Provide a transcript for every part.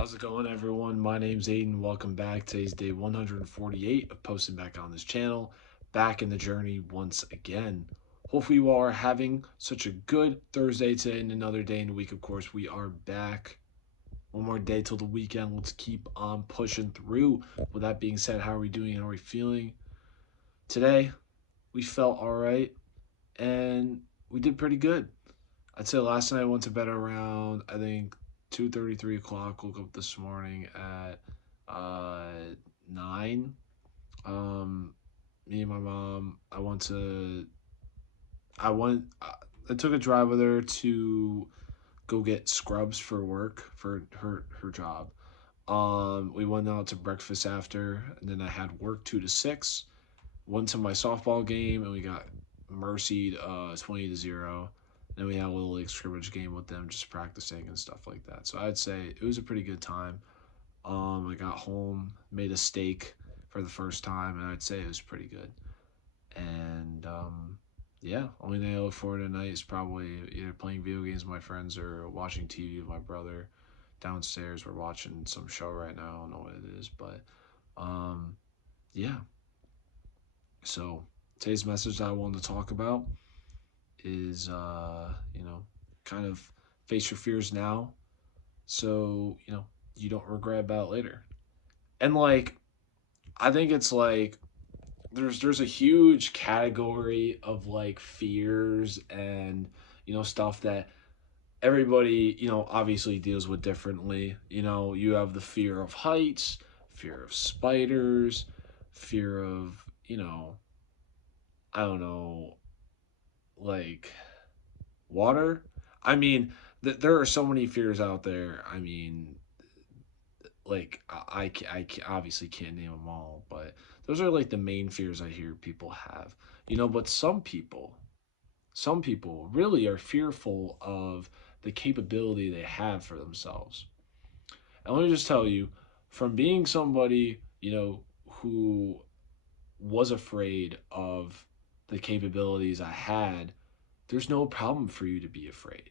How's it going, everyone? My name's Aiden. Welcome back. Today's day 148 of posting back on this channel. Back in the journey once again. Hopefully, you all are having such a good Thursday today and another day in the week. Of course, we are back. One more day till the weekend. Let's keep on pushing through. With that being said, how are we doing? How are we feeling? Today, we felt all right and we did pretty good. I'd say last night I went to bed around, I think, 2:30, 3 o'clock. Woke up this morning at 9. Um, Me and my mom, I went, I took a drive with her to go get scrubs for work for her job. We went out to breakfast after, and then I had work 2 to 6. Went to my softball game, and we got mercied 20-0. Then we had a little like scrimmage game with them, just practicing and stuff like that. So I'd say it was a pretty good time. I got home, made a steak for the first time, and I'd say it was pretty good. And yeah, only thing I look forward to tonight is probably either playing video games with my friends or watching TV with my brother. Downstairs, we're watching some show right now. I don't know what it is, but yeah. So today's message that I wanted to talk about is kind of face your fears now so you don't regret about it later. And like I think it's like there's a huge category of like fears and stuff that everybody obviously deals with differently. You have the fear of heights, fear of spiders, fear of I don't know, like water. I mean, there are so many fears out there. I mean, like obviously can't name them all, but those are like the main fears I hear people have. But some people really are fearful of the capability they have for themselves. And let me just tell you, from being somebody who was afraid of the capabilities I had, there's no problem for you to be afraid.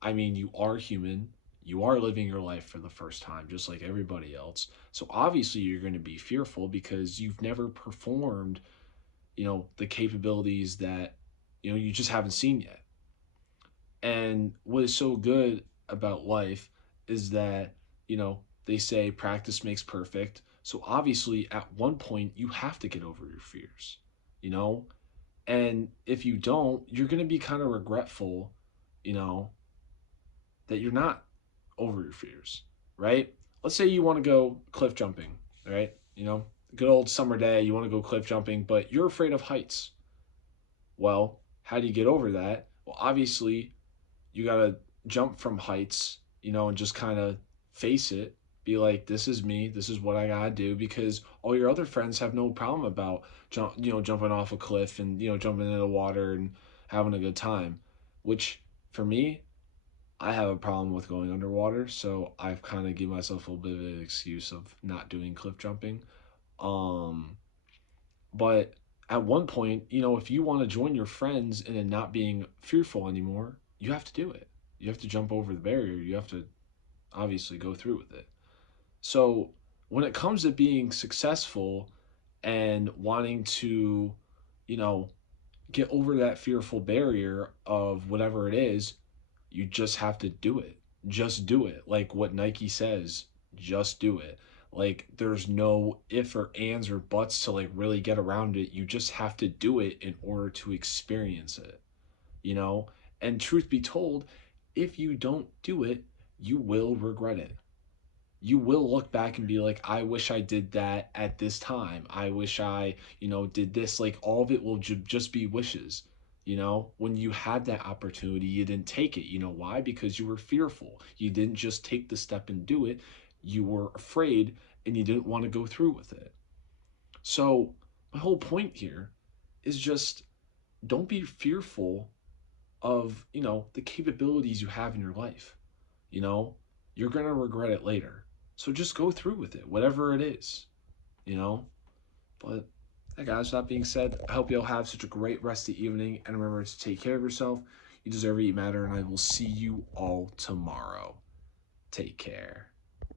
I mean, you are human. You are living your life for the first time, just like everybody else. So obviously, you're going to be fearful because you've never performed, the capabilities that, you just haven't seen yet. And what is so good about life is that, they say practice makes perfect. So obviously, at one point, you have to get over your fears, you know? And if you don't, you're going to be kind of regretful, you know, that you're not over your fears, right? Let's say you want to go cliff jumping, right? Good old summer day, you want to go cliff jumping, but you're afraid of heights. Well, how do you get over that? Well, obviously, you got to jump from heights, and just kind of face it. Be like, this is me. This is what I got to do because all your other friends have no problem about jumping off a cliff and, jumping into the water and having a good time, which for me, I have a problem with going underwater, so I've kind of give myself a little bit of an excuse of not doing cliff jumping. Um, but at one point, if you want to join your friends in it not being fearful anymore, you have to do it. You have to jump over the barrier. You have to obviously go through with it. So when it comes to being successful and wanting to, you know, get over that fearful barrier of whatever it is, you just have to do it. Just do it. Like what Nike says, just do it. Like there's no if or ands or buts to like really get around it. You just have to do it in order to experience it, you know? And truth be told, if you don't do it, you will regret it. You will look back and be like, I wish I did that at this time. I wish I, did this. Like all of it will just be wishes. When you had that opportunity, you didn't take it. You know why? Because you were fearful. You didn't just take the step and do it. You were afraid and you didn't want to go through with it. So, my whole point here is just don't be fearful of, the capabilities you have in your life. You know, you're going to regret it later. So just go through with it, whatever it is, you know? But, hey guys, that being said, I hope you'll have such a great rest of the evening. And remember to take care of yourself. You deserve to eat matter. And I will see you all tomorrow. Take care.